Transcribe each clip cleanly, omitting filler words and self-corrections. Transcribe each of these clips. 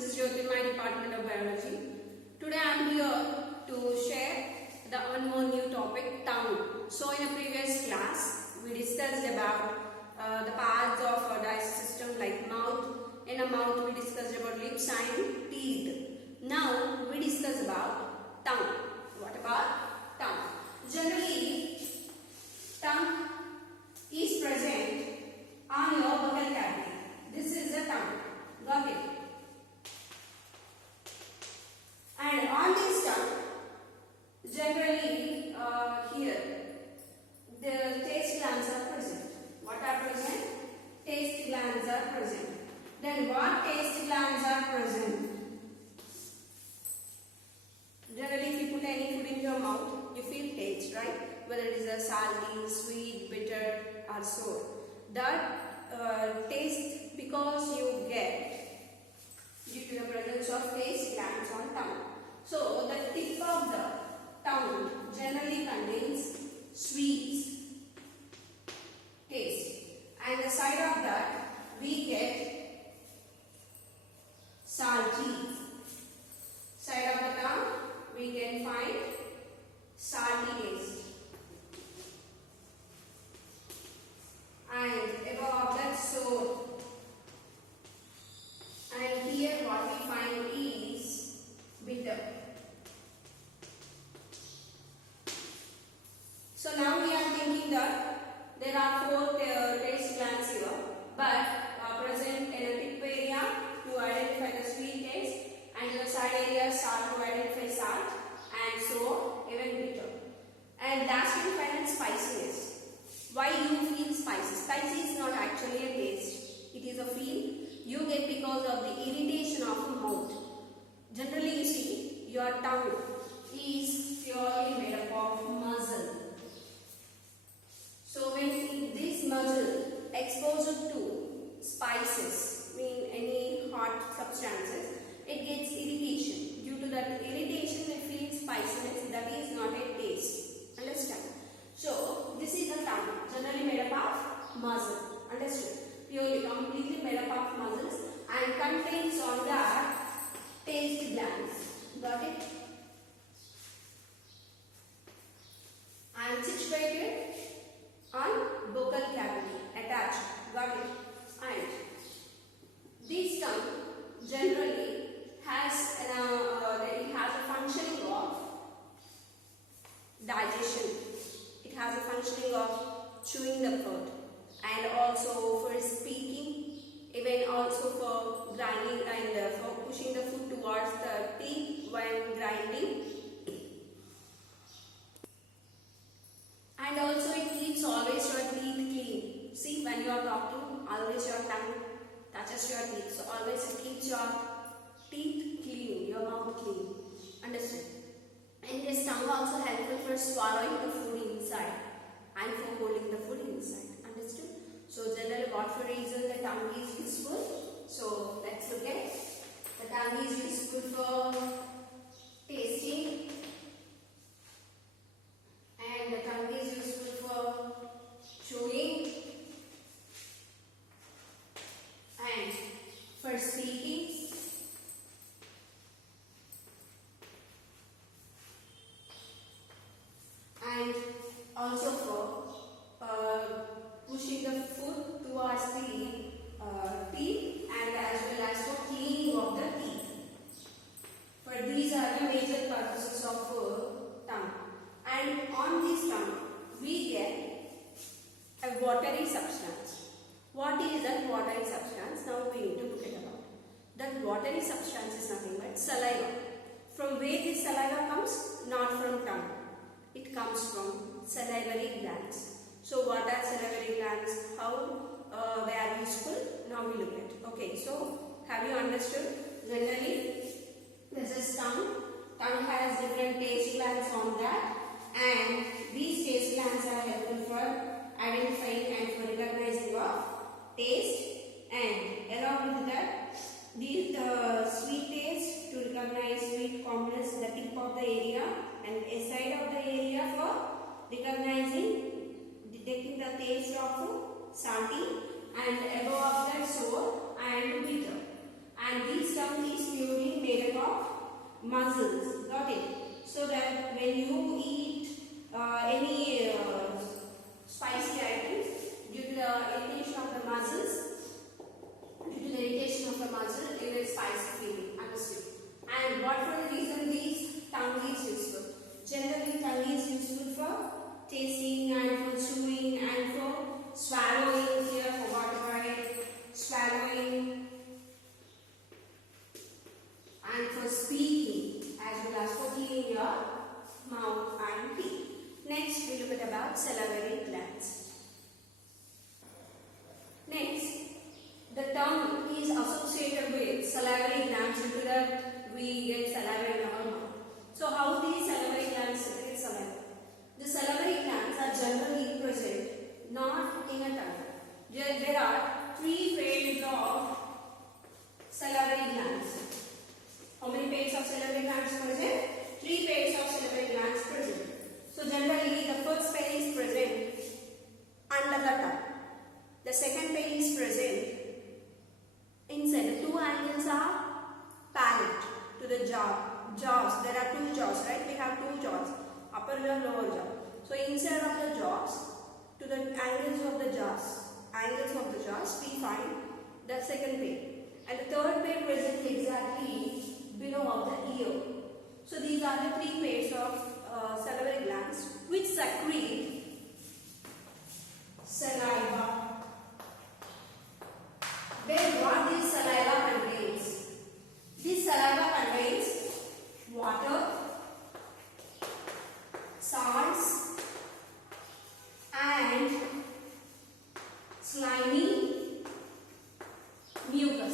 my Department of Biology. Today I am here to share the one more new topic, tongue. So in a previous class we discussed about the parts of our digestive system like mouth. In a mouth we discussed about lips and teeth. Now we discuss about tongue. What about tongue? Generally, tongue is present on your vocal cavity. This is the tongue. Got it? And on this tongue, generally here, the taste glands are present. What are present? Taste glands are present. Then what taste glands are present? Generally, if you put any food in your mouth, you feel taste, right? Whether it is a salty, sweet, bitter, or sour. That taste because you get due to the presence of taste glands on tongue. So the tip of the tongue generally contains sweet taste, and the side of that we get salty. Side of the tongue we can find salty taste. And above that sour. And here what we find is bitter. So now we are thinking that there are four taste glands here, but present in a tip area to identify the sweet taste, and the side area salt to identify salt, and so even bitter. And last we find spiciness. Why you feel spicy? Spicy is not actually a taste. It is a feel you get because of the irritation of the mouth. Generally you see your tongue is purely made up of muscle. So when this muscle exposed to spices, mean any hot substances, it gets irritation. Due to that irritation we feel spiciness. That is not a taste. Understand? So this is the tongue, generally made up of muscle. Understood? Purely, completely made up of muscles and contains on that taste glands. Got it? And situated on vocal cavity, attached. Got it? And this tongue generally has it has a functioning of digestion. It has a functioning of chewing the food, and also for speaking, even also for grinding and for pushing the food towards the teeth when grinding. And also it keeps always your teeth clean. See, when you are talking, always your tongue touches your teeth. So always it keeps your teeth clean, your mouth clean. Understood? And this tongue also helpful for swallowing the food inside and for holding the food inside. Understood? So generally what for reason the tongue is useful? So let's look at the tongue is useful for tasting, and the tongue is useful for chewing, and for speaking, and also for pushing the food towards the teeth, and as well as for cleaning of the teeth. For these are the major purposes of tongue. And on this tongue we get a watery substance. What is that watery substance? Now we need to look at about. That watery substance is nothing but saliva. From where this saliva comes? Not from tongue. It comes from salivary glands. So what are salivary glands? How they are useful? Now we look at. Okay, so have you understood? Generally, this is tongue. Tongue has different taste glands on that, and these taste glands are helpful for identifying and for recognizing of taste, and along with that, these sweet taste to recognize sweet components, the tip of the area, and a side of the area for recognizing, detecting the taste of salty, and above that sour and bitter. And these tongue is muscles. Got it? So that when you eat any spicy items, due to the irritation of the muscles, you will spicy feeling. Understood? And what for the reason this tongue is useful? Generally, tongue is useful for tasting and for chewing and for swallowing. Here, forgot about it. Swallowing and for speaking, as well as for cleaning your mouth and teeth. Next, we look at about salivary glands. Next, the tongue is associated with salivary glands due to that we get saliva in our mouth. So, how these salivary glands secrete saliva? The salivary glands are generally present not in a tongue. There are 3 pairs of salivary glands. How many pairs of salivary glands present? 3 pairs of salivary glands present. So generally the first pair is present under the tongue. The second pair is present inside. The 2 angles are palate to the jaws. There are 2 jaws, right? We have 2 jaws, upper and lower jaw. So inside of the jaws, to the angles of the jaws, we find the second pair. And the third pair present exactly below of the ear. So these are the 3 pairs of salivary glands which secrete saliva. Then what this saliva contains? This saliva contains water, salts and slimy mucus.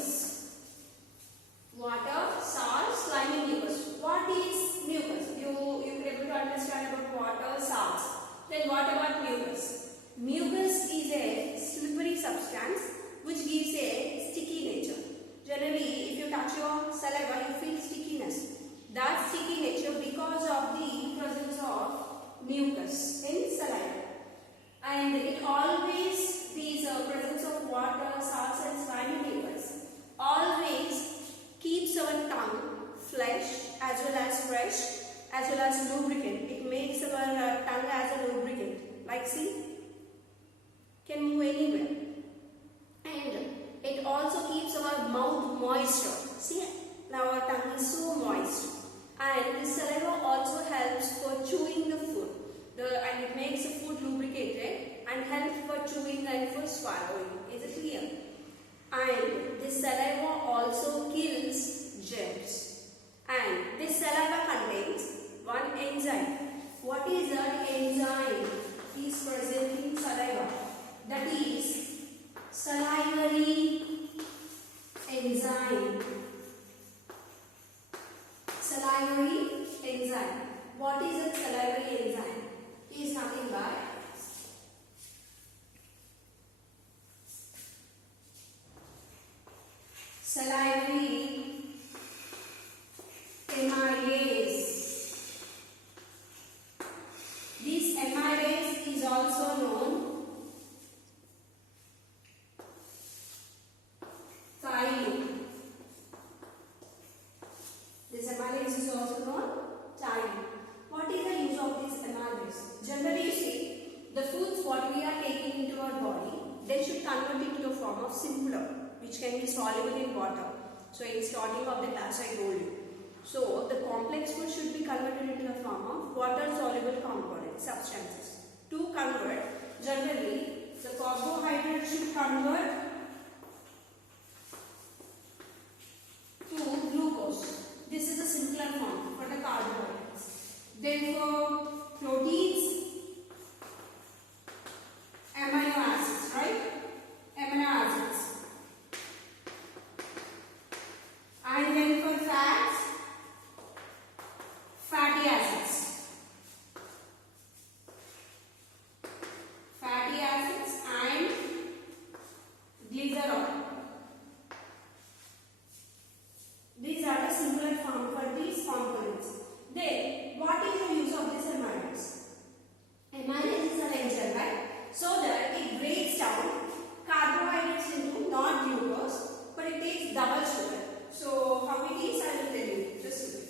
Water, salt, slimy mucus. What is mucus? You are able to understand about water, salts. Then what about mucus? Mucus is a slippery substance which gives a sticky nature. Generally, if you touch your saliva, you feel stickiness. That sticky nature because of the presence of mucus in saliva. And it always, these presence of water, salts and slimy mucus always keeps our tongue fresh as well as lubricant. It makes our tongue as a lubricant. Like see, can move anywhere. And it also keeps our mouth moisture. See, now our tongue is so moist. And this saliva also helps for chewing the food. And it makes the food lubricated and helps for chewing and for swallowing. Is it clear? And this saliva also kills germs. And this saliva contains one enzyme. What is that enzyme is present in saliva? That is salivary enzyme. Salivary enzyme. What is a salivary enzyme? It is nothing but salivary amylase. This amylase is also known thyme. This amylase is also known thyme. What is the use of this amylase? Generally, you see, the foods what we are taking into our body, they should convert it to the form of simpler, which can be soluble in water. So in starting of the class I told you. So the complex food should be converted into the form of water soluble component substances. To convert, generally the carbohydrate should convert to glucose. This is a simpler form for the carbohydrates. Then for proteins, amino acids, right? Amino acids. And then for fats, fatty acids. Fatty acids and glycerol. These are the simpler form for these components. Then, what is the use of this amylase? Amylase is an enzyme, right? So that it breaks down carbohydrates into not glucose, but it takes double sugar. So, how it is, I will tell you. Just a bit.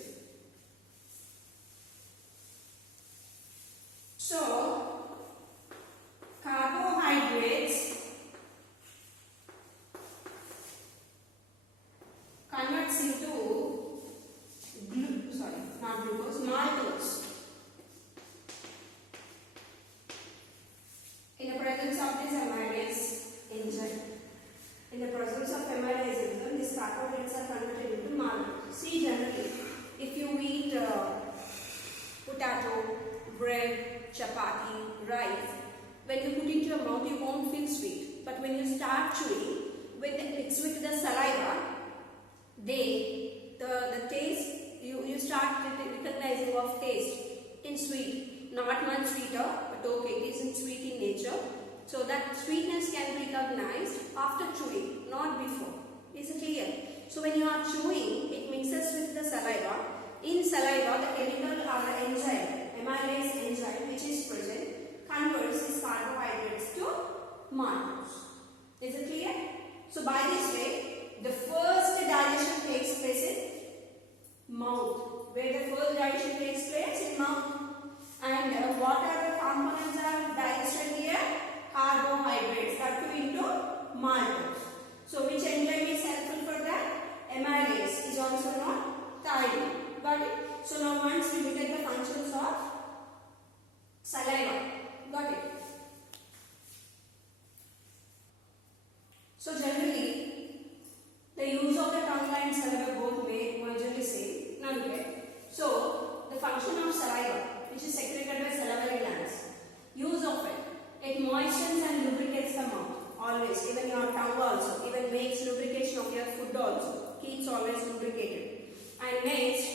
in sweet, not much sweeter, but okay, it is in sweet in nature. So that sweetness can be recognized after chewing, not before. Is it clear? So when you are chewing, it mixes with the saliva. In saliva, the chemical or the enzyme, amylase enzyme, which is present, converts these carbohydrates to maltose. Is it clear? So by this way, the first digestion takes place in mouth. Where the first digestion takes place in mouth. And what are the components are digested here? Carbohydrates cut into maltose. So which enzyme is helpful for that? Amylase is also known thyroid. Got it? So now once we look at the functions of saliva. Got it? So generally, the use of the tongue and saliva both may majorly same. Now look at. So the function of saliva, which is secreted by salivary glands. Use of it. It moistens and lubricates the mouth. Always. Even your tongue also. Even makes lubrication of your food also. Keeps always lubricated. And next,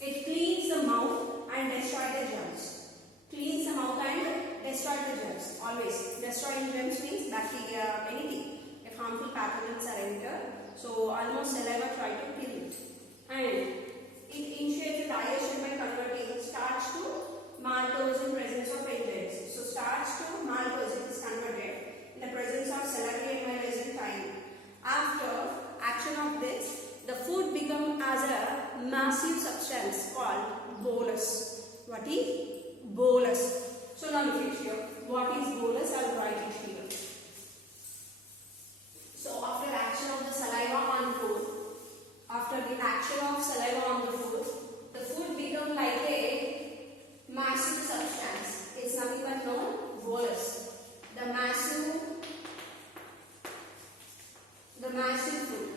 it cleans the mouth and destroys the germs. Cleans the mouth and destroys the germs. Always. Destroying germs means bacteria, anything. If harmful pathogens are entered, so almost saliva try to kill it. And it initiates the digestion by converting starch to maltose in presence of enzymes. So starch to maltose it is converted in the presence of salivary amylase enzyme. After action of this, the food becomes as a massive substance called bolus. What is bolus? So now look here. What is bolus? I will write it here. So after action of the saliva on food, after the action of saliva on the food becomes like a massive substance. It's nothing but known bolus. The massive food.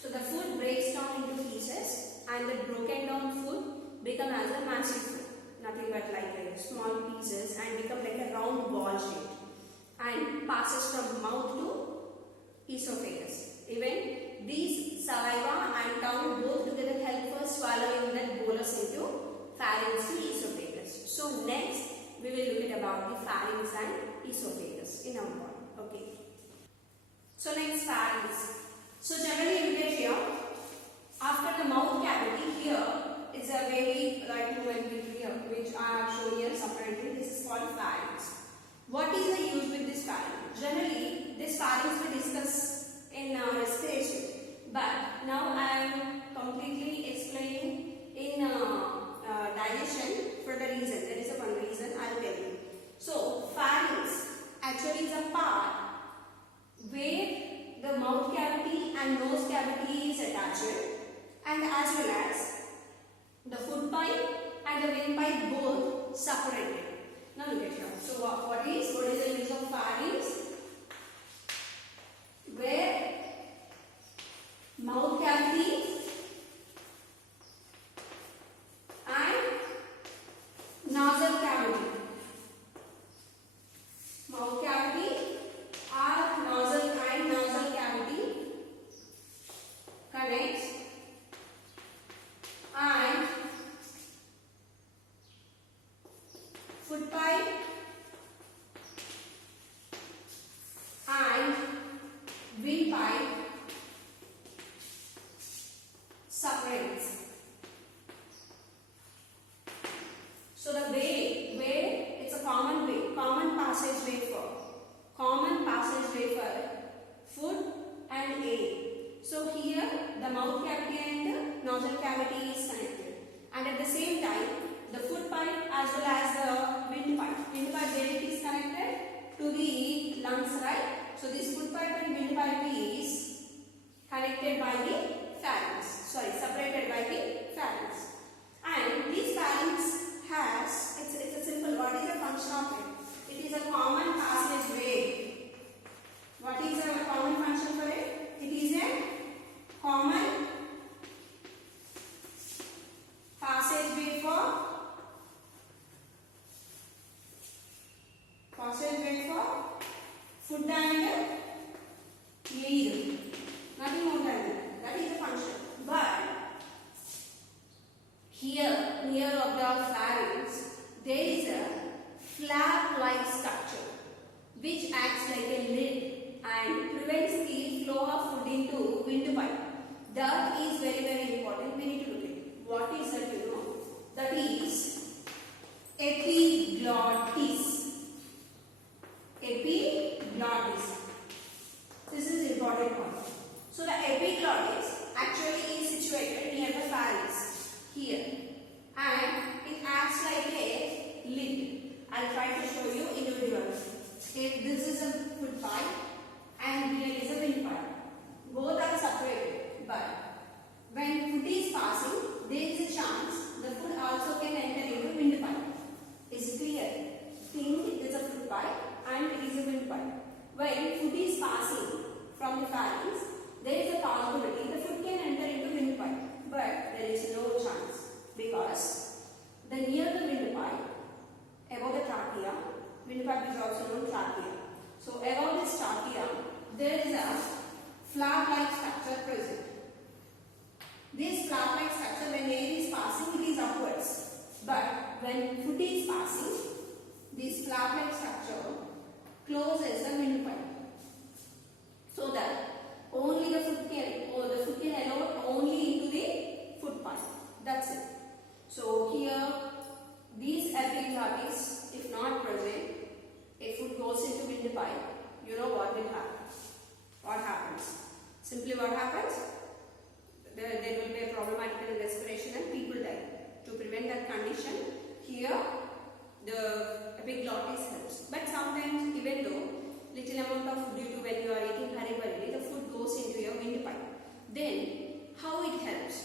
So the food breaks down into pieces and the broken down food becomes as a massive food. Nothing but like a small pieces and become like a round ball shape and passes from mouth to esophagus. Even these saliva and tongue both together help us swallowing that bolus into pharynx to esophagus. So next we will look at about the pharynx and esophagus in our body. Okay. So next pharynx. So generally look at here. After the mouth cavity here is a very right movement here which I have shown here separately. This is called pharynx. What is the use with this pharynx? Generally this pharynx we discuss in respiration. But now I am completely explaining in digestion for the reason. There is one reason I will tell you. So pharynx actually is a part where the mouth cavity and nose cavity is attached, and as well as the food pipe and the windpipe both separated. Now look at here. So what is the use of pharynx? Where mouth cavity and nasal cavity. Mouth cavity or nasal cavity connects and food pipe and windpipe separates. So the way where it's a common passageway for food and air. So here the mouth cavity and the nostril cavity is connected, and at the same time the food pipe as well as the windpipe where it is connected to the lungs, right? So this food pipe and windpipe is connected by the pharynx. Separated by the pharynx. And this pharynx has, it's a simple, what is the function of it? It is a common passageway. What is a common function for it? It is a common passageway for food and air. Nothing more than that. That is the function. But here near of the pharynx there is a flap-like structure which acts like a lid and prevents the flow of food into windpipe. That is very, very important. We need to look at it. What is that, you know? That is epiglottis. Epiglottis. This is important one. So the epiglottis actually is situated near the pharynx here, and it acts like a lid. I'll try to show you individually. This is a food pipe and here is a windpipe. Both are separated, but when food is passing, there is a chance the food also can enter into windpipe. Is clear? Think it is a food pipe and it is a windpipe. When food is passing from the pharynx, there is a possibility the food can enter into windpipe, but there is no chance because the near the windpipe, above the trachea, windpipe is also known trachea. So above this trachea, there is a flap-like structure present. This flap-like structure, when air is passing, it is upwards, but when food is passing, this flap-like structure closes the windpipe, so that only the food can allow only into the food pipe. That's it. So here, these epiglottis, if not present, if food goes into windpipe, you know what will happen. What happens? Simply what happens? There will be a problematic in respiration and people die. To prevent that condition, here the epiglottis helps. But sometimes, even though little amount of food, due to when you are eating hurriedly, the food goes into your windpipe. Then, how it helps?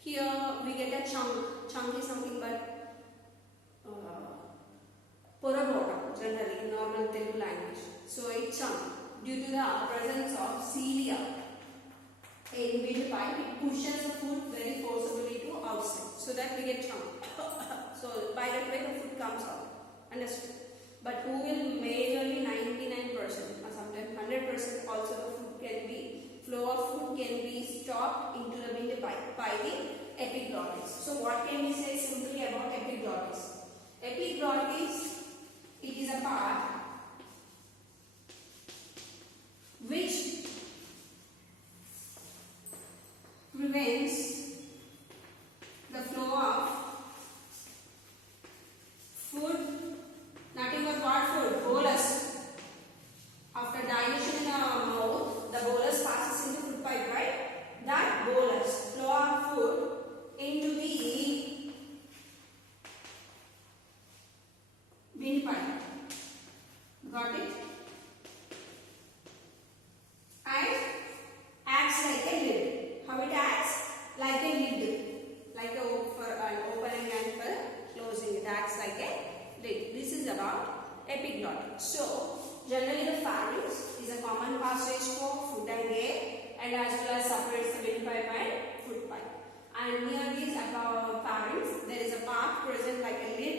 Here we get a chunk. Chunk is something but porabota, generally in normal Telugu language. So a chunk, due to the presence of cilia in windpipe, it pushes the food very forcibly to outside, so that we get chunk. So by that way the food comes out. Understood? But who will majorly 99% or sometimes 100% also the food can be, flow of food can be stopped into the windpipe by the epiglottis. So what can we say simply about epiglottis? Epiglottis, it is a part which prevents the flow of food, nothing but what food? Bolus. After digestion in our mouth, the bolus passes into food pipe, right? That bolus, flow of food into the windpipe. Got it? And acts like a lid. How it acts? Like a lid. Like a opening and for closing. It acts like a lid. This is about epiglottis. So, generally the pharynx is a common passage for food and air, and as well as separates the windpipe and food pipe. And near this pharynx, there is a part present like a lid,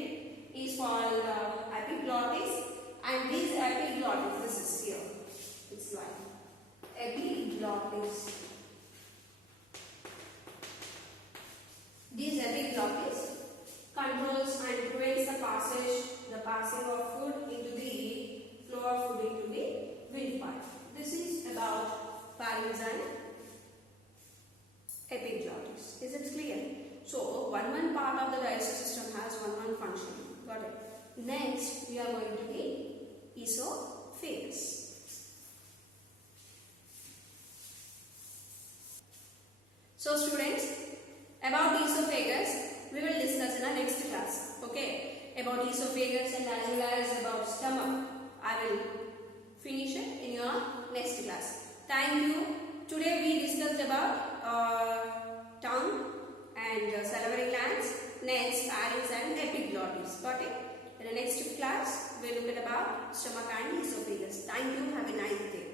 is called epiglottis, and this epiglottis, this is here, it's like epiglottis. This epiglottis controls and prevents the passing of food into the flow of food into the windpipe. This is about pharynx and epiglottis. Is it clear? So, one part of the digestive system has one function. Got it? Next, we are going to the esophagus. So, students, about the esophagus, we will discuss in our next class. Okay? About esophagus and as well as about stomach. I will finish it in your next class. Thank you. Today we discussed about tongue and salivary glands, next pharynx and epiglottis. Got it? In the next class, we will look at about stomach and esophagus. Thank you. Have a nice day.